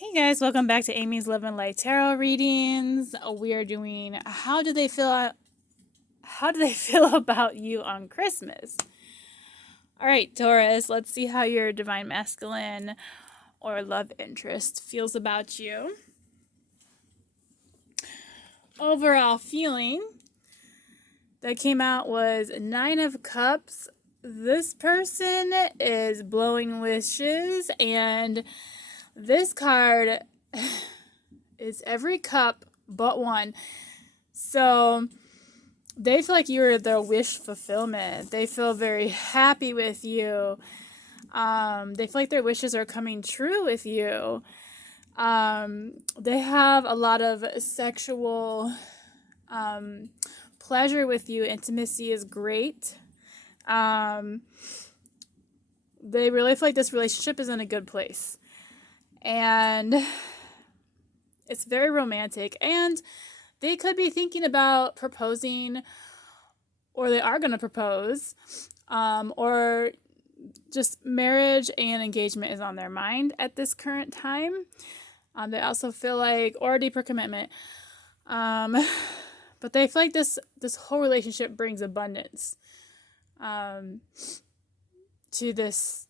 Hey guys, welcome back to Amy's Love and Light Tarot readings. We are doing how do they feel about you on Christmas? All right, Taurus, let's see how your divine masculine or love interest feels about you. Overall feeling that came out was 9 of Cups. This person is blowing wishes, and this card is every cup but one. So they feel like you're their wish fulfillment. They feel very happy with you. They feel like their wishes are coming true with you. They have a lot of sexual pleasure with you. Intimacy is great. They really feel like this relationship is in a good place. And it's very romantic. And they could be thinking about proposing, or they are going to propose, or just marriage and engagement is on their mind at this current time. They also feel like, or a deeper commitment. But they feel like this whole relationship brings abundance to this.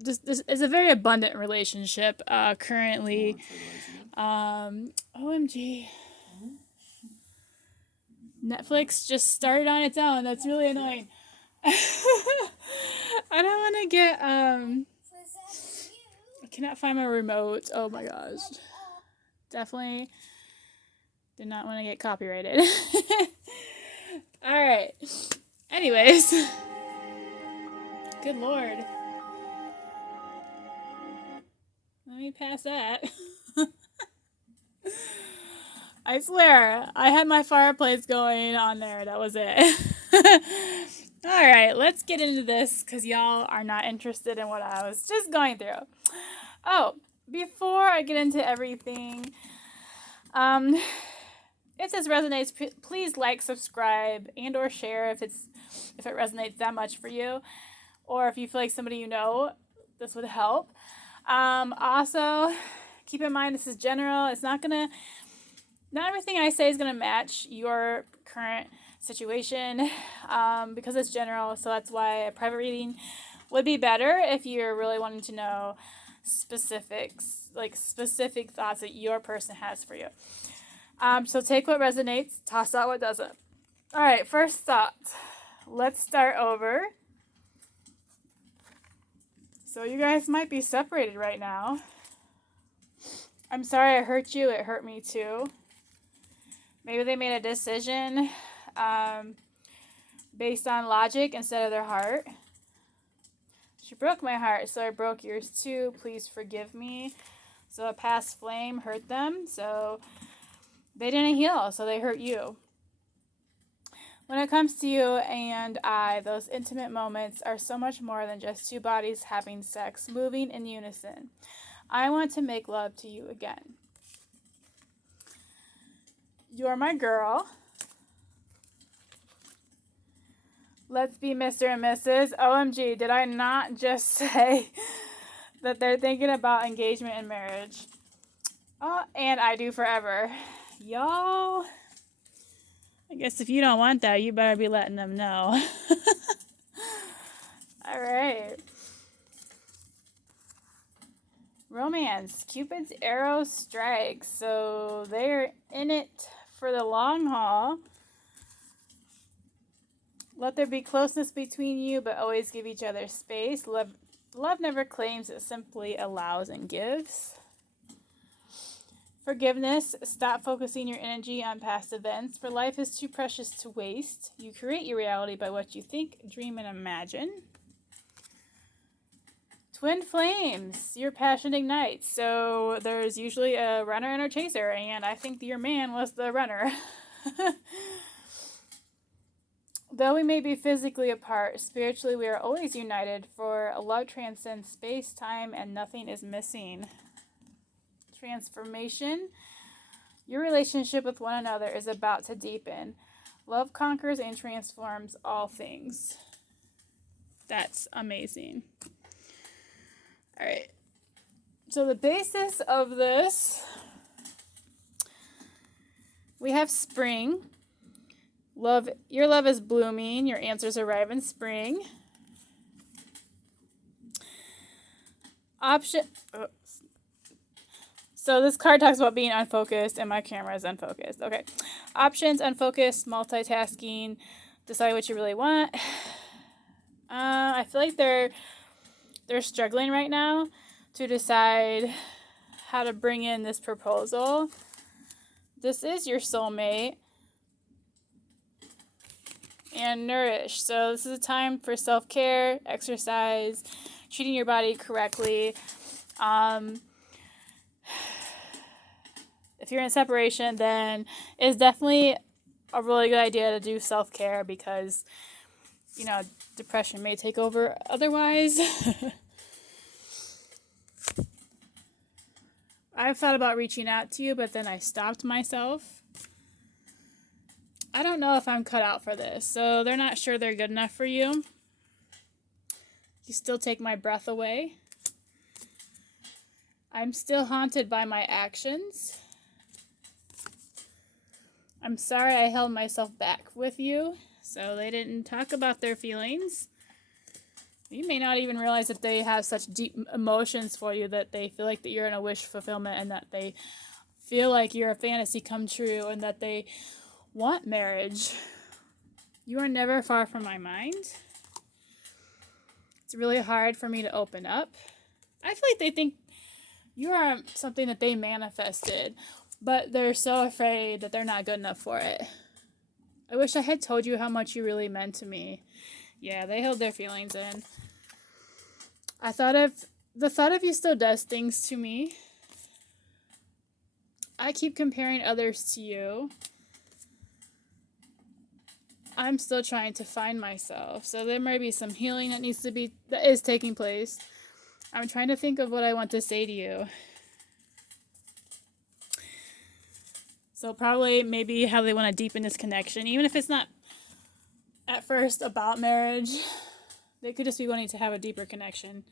This is a very abundant relationship currently. OMG. Netflix just started on its own. That's really annoying. I don't want to get, I cannot find my remote. Oh my gosh. Definitely did not want to get copyrighted. Alright. Anyways. Good Lord. Let me pass that. I swear, I had my fireplace going on there. That was it. Alright, let's get into this because y'all are not interested in what I was just going through. Oh, before I get into everything, if this resonates, please like, subscribe, and or share if it resonates that much for you, or if you feel like somebody you know this would help. Also, keep in mind this is general. It's not everything I say is gonna match your current situation, because it's general. So that's why a private reading would be better if you're really wanting to know specifics, like specific thoughts that your person has for you. So take what resonates, toss out what doesn't. All right, first thought. Let's start over. So you guys might be separated right now. I'm sorry I hurt you. It hurt me too. Maybe they made a decision based on logic instead of their heart. She broke my heart, so I broke yours too. Please forgive me. So a past flame hurt them, so they didn't heal, so they hurt you. When it comes to you and I, those intimate moments are so much more than just two bodies having sex, moving in unison. I want to make love to you again. You're my girl. Let's be Mr. and Mrs. OMG, did I not just say that they're thinking about engagement and marriage? Oh, and I do forever. Y'all, I guess if you don't want that, you better be letting them know. All right. Romance. Cupid's arrow strikes. So they're in it for the long haul. Let there be closeness between you, but always give each other space. Love never claims, it simply allows and gives. Forgiveness. Stop focusing your energy on past events, for life is too precious to waste. You create your reality by what you think, dream, and imagine. Twin flames. Your passion ignites. So there's usually a runner and a chaser, and I think your man was the runner. Though we may be physically apart, spiritually we are always united, for love transcends space, time, and nothing is missing. Transformation. Your relationship with one another is about to deepen. Love conquers and transforms all things. That's amazing. All right. So the basis of this, we have spring. Love, your love is blooming. Your answers arrive in spring. So this card talks about being unfocused, and my camera is unfocused. Okay. Options: unfocused, multitasking, decide what you really want. I feel like they're struggling right now to decide how to bring in this proposal. This is your soulmate. And nourish. So this is a time for self-care, exercise, treating your body correctly. If you're in separation, then it's definitely a really good idea to do self-care because, you know, depression may take over otherwise. I've thought about reaching out to you, but then I stopped myself. I don't know if I'm cut out for this, so they're not sure they're good enough for you. You still take my breath away. I'm still haunted by my actions. I'm sorry I held myself back with you, so they didn't talk about their feelings. You may not even realize that they have such deep emotions for you, that they feel like that you're in a wish fulfillment, and that they feel like you're a fantasy come true, and that they want marriage. You are never far from my mind. It's really hard for me to open up. I feel like they think you are something that they manifested, but they're so afraid that they're not good enough for it. I wish I had told you how much you really meant to me. Yeah, they held their feelings in. The thought of you still does things to me. I keep comparing others to you. I'm still trying to find myself. So there might be some healing that is taking place. I'm trying to think of what I want to say to you. So probably maybe how they want to deepen this connection, even if it's not at first about marriage. They could just be wanting to have a deeper connection.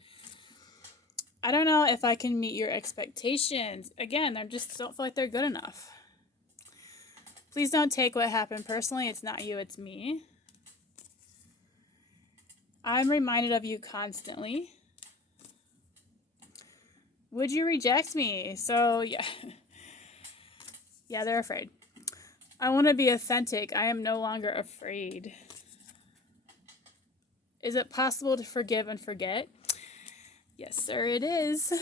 I don't know if I can meet your expectations. Again, I just don't feel like they're good enough. Please don't take what happened personally. It's not you, it's me. I'm reminded of you constantly. Would you reject me? So, yeah. Yeah, they're afraid. I want to be authentic. I am no longer afraid. Is it possible to forgive and forget? Yes, sir, it is.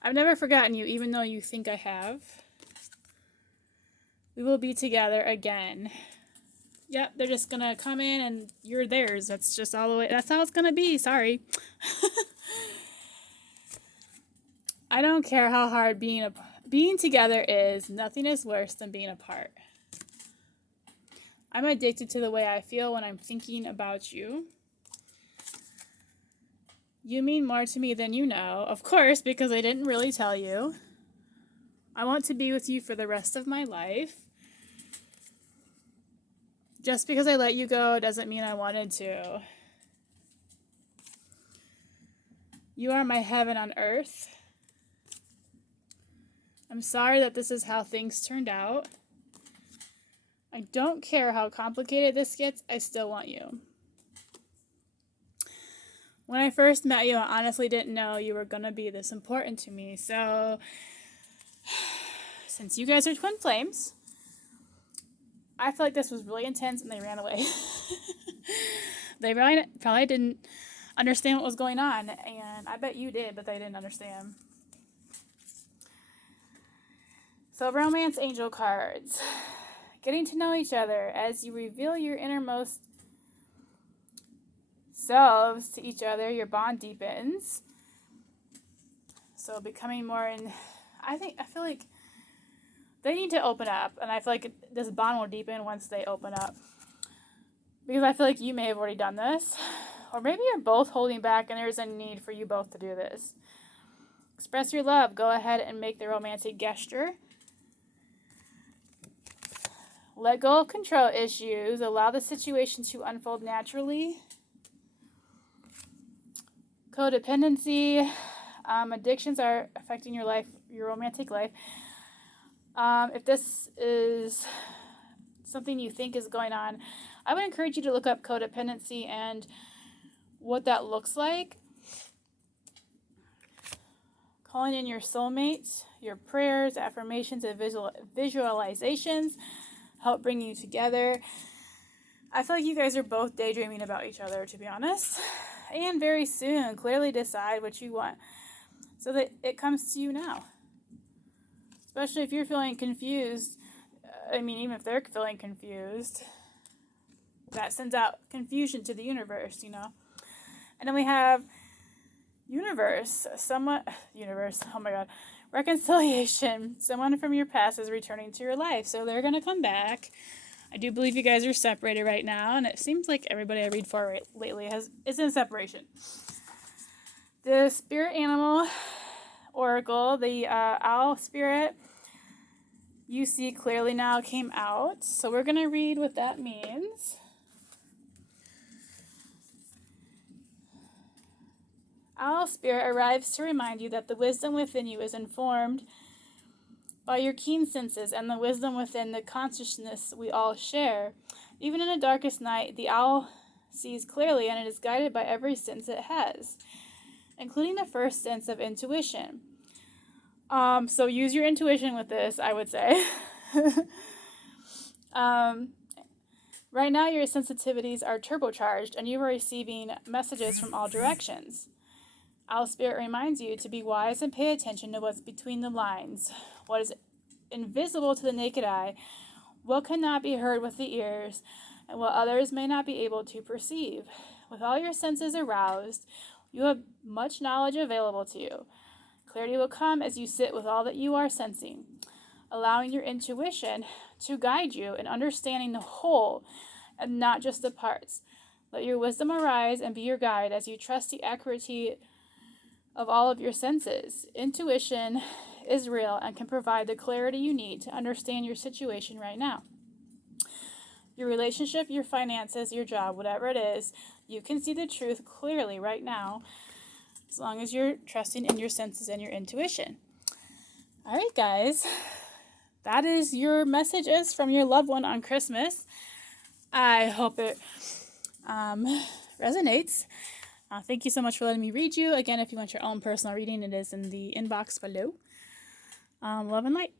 I've never forgotten you, even though you think I have. We will be together again. Yep, they're just going to come in and you're theirs. That's just all the way. That's how it's going to be. Sorry. I don't care how hard being together is. Nothing is worse than being apart. I'm addicted to the way I feel when I'm thinking about you. You mean more to me than you know. Of course, because I didn't really tell you. I want to be with you for the rest of my life. Just because I let you go doesn't mean I wanted to. You are my heaven on earth. I'm sorry that this is how things turned out. I don't care how complicated this gets, I still want you. When I first met you, I honestly didn't know you were going to be this important to me. So, since you guys are twin flames, I feel like this was really intense and they ran away. They probably didn't understand what was going on, and I bet you did, but they didn't understand. So, romance angel cards. Getting to know each other. As you reveal your innermost selves to each other, your bond deepens. So, becoming more in... I feel like they need to open up, and I feel like this bond will deepen once they open up. Because I feel like you may have already done this, or maybe you're both holding back and there's a need for you both to do this. Express your love. Go ahead and make the romantic gesture. Let go of control issues. Allow the situation to unfold naturally. Codependency. Addictions are affecting your life, your romantic life. If this is something you think is going on, I would encourage you to look up codependency and what that looks like. Calling in your soulmates, your prayers, affirmations, and visualizations help bring you together. I feel like you guys are both daydreaming about each other, to be honest. And very soon, clearly decide what you want so that it comes to you now. Especially if you're feeling confused. I mean, even if they're feeling confused, that sends out confusion to the universe, you know. And then we have universe, oh my god, reconciliation. Someone from your past is returning to your life, so they're going to come back. I do believe you guys are separated right now, and it seems like everybody I read for lately is in separation. The spirit animal oracle, the owl spirit, you see clearly now, came out. So we're going to read what that means. Owl spirit arrives to remind you that the wisdom within you is informed by your keen senses and the wisdom within the consciousness we all share. Even in the darkest night, the owl sees clearly, and it is guided by every sense it has, including the first sense of intuition. So use your intuition with this, I would say. Right now, your sensitivities are turbocharged, and you are receiving messages from all directions. Owl Spirit reminds you to be wise and pay attention to what's between the lines, what is invisible to the naked eye, what cannot be heard with the ears, and what others may not be able to perceive. With all your senses aroused, you have much knowledge available to you. Clarity will come as you sit with all that you are sensing, allowing your intuition to guide you in understanding the whole and not just the parts. Let your wisdom arise and be your guide as you trust the accuracy of all of your senses. Intuition is real and can provide the clarity you need to understand your situation right now. Your relationship, your finances, your job, whatever it is, you can see the truth clearly right now as long as you're trusting in your senses and your intuition. All right, guys. That is your messages from your loved one on Christmas. I hope it resonates. Thank you so much for letting me read you. Again, if you want your own personal reading, it is in the inbox below. Love and light.